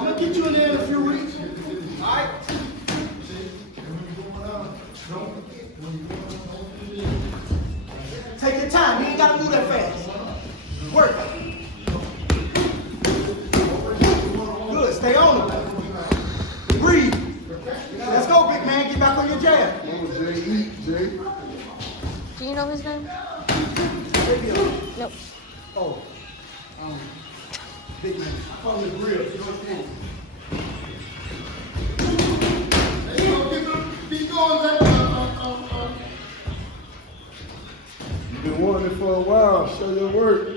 I'm gonna get you in there in a few weeks. All right. Take your time. You ain't gotta move that fast. Work. Good. Stay on it. Breathe. Let's go, big man. Get back on your jab. Do you know his name? Nope. Oh. Big man. I call him the grill. Keep going, man. You've been wanting it for a while. Show your work.